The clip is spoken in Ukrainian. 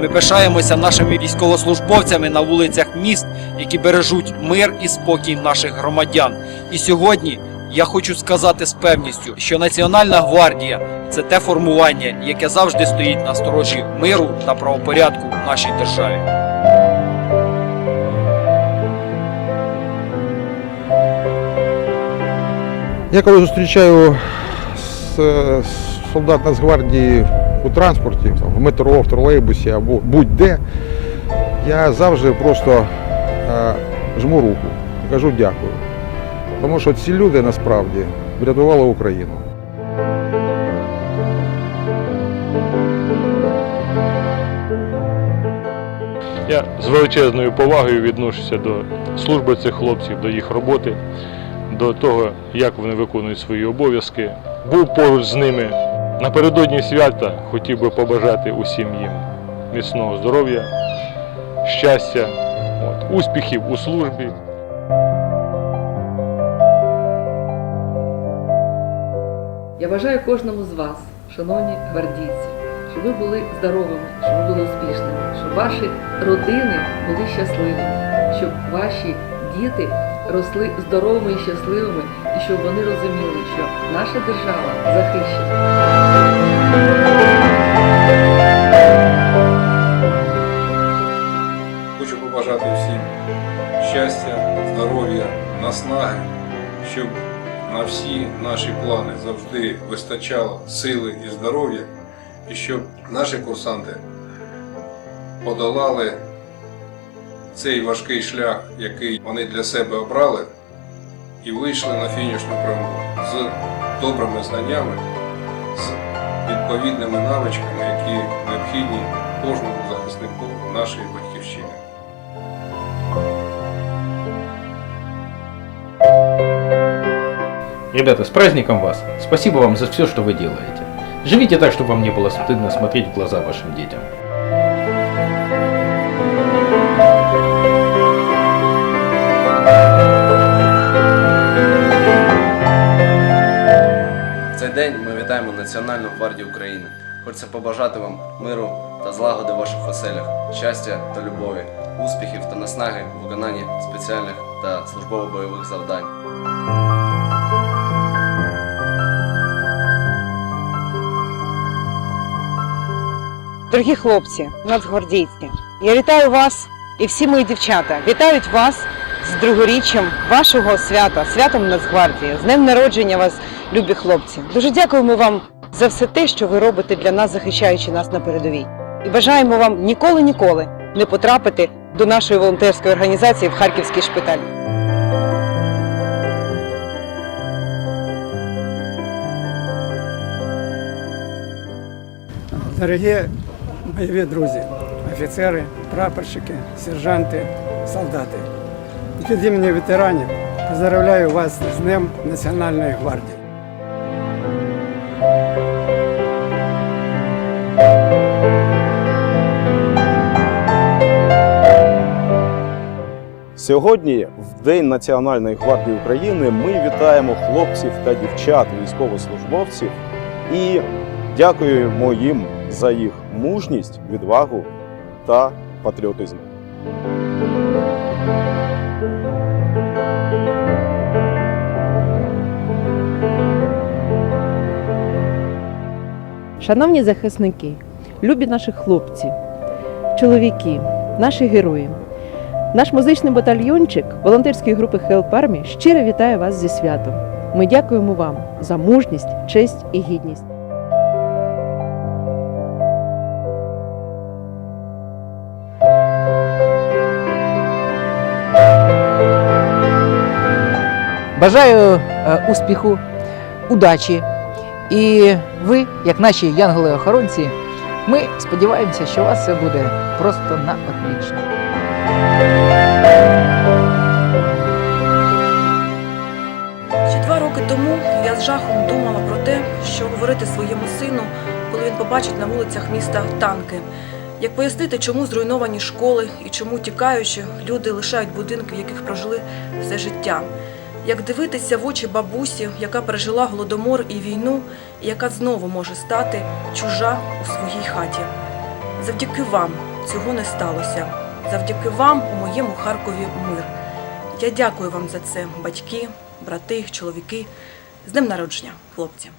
Ми пишаємося нашими військовослужбовцями на вулицях міст, які бережуть мир і спокій наших громадян. І сьогодні я хочу сказати з певністю, що Національна гвардія це те формування, яке завжди стоїть на сторожі миру та правопорядку в нашій державі. Я коли зустрічаю солдат Нацгвардії у транспорті, в метро, в тролейбусі або будь-де, я завжди просто е, жму руку і кажу дякую. Тому що ці люди насправді врятували Україну. Я з величезною повагою відношуся до служби цих хлопців, до їх роботи, до того, як вони виконують свої обов'язки. Був поруч з ними. Напередодні свята хотів би побажати усім їм міцного здоров'я, щастя, от, успіхів у службі. Я бажаю кожному з вас, шановні гвардійці, щоб ви були здоровими, щоб ви були успішними, щоб ваші родини були щасливими, щоб ваші діти росли здоровими і щасливими, і щоб вони розуміли, що наша держава захищена. Хочу побажати всім щастя, здоров'я, наснаги, щоб на всі наші плани завжди вистачало сили і здоров'я, і щоб наші курсанти подолали цей важкий шлях, який вони для себе обрали, і вийшли на фінішну пряму з добрими знаннями, з відповідними навичками, які необхідні кожному захиснику нашої батьківщини. Ребята, с праздником вас! Спасибо вам за все, что вы делаете. Живите так, чтобы вам не было стыдно смотреть в глаза вашим детям. Вітаємо Національну гвардію України. Хочеться побажати вам миру та злагоди в ваших оселях, щастя та любові, успіхів та наснаги у виконанні спеціальних та службово-бойових завдань. Дорогі хлопці, нацгвардійці, я вітаю вас і всі мої дівчата вітають вас з другоріччям вашого свята, святом Нацгвардії, з днем народження вас, любі хлопці. Дуже дякуємо вам за все те, що ви робите для нас, захищаючи нас на передовій. І бажаємо вам ніколи-ніколи не потрапити до нашої волонтерської організації в Харківський шпиталь. Дорогі бойові друзі, офіцери, прапорщики, сержанти, солдати. Від імені ветеранів поздравляю вас з Днем Національної гвардії. Сьогодні, в День Національної гвардії України, ми вітаємо хлопців та дівчат, військовослужбовців і дякуємо їм за їх мужність, відвагу та патріотизм. Шановні захисники, любі наші хлопці, чоловіки, наші герої. Наш музичний батальйончик волонтерської групи Help Army щиро вітає вас зі святом. Ми дякуємо вам за мужність, честь і гідність. Бажаю е, успіху, удачі. І ви, як наші янголи-охоронці, ми сподіваємося, що у вас все буде просто на. Ще два роки тому я з жахом думала про те, що говорити своєму сину, коли він побачить на вулицях міста танки. Як пояснити, чому зруйновані школи і чому тікаючи, люди лишають будинки, в яких прожили все життя. Як дивитися в очі бабусі, яка пережила голодомор і війну, і яка знову може стати чужа у своїй хаті. Завдяки вам цього не сталося. Завдяки вам у моєму Харкові мир. Я дякую вам за це, батьки, брати, чоловіки. З днем народження, хлопці.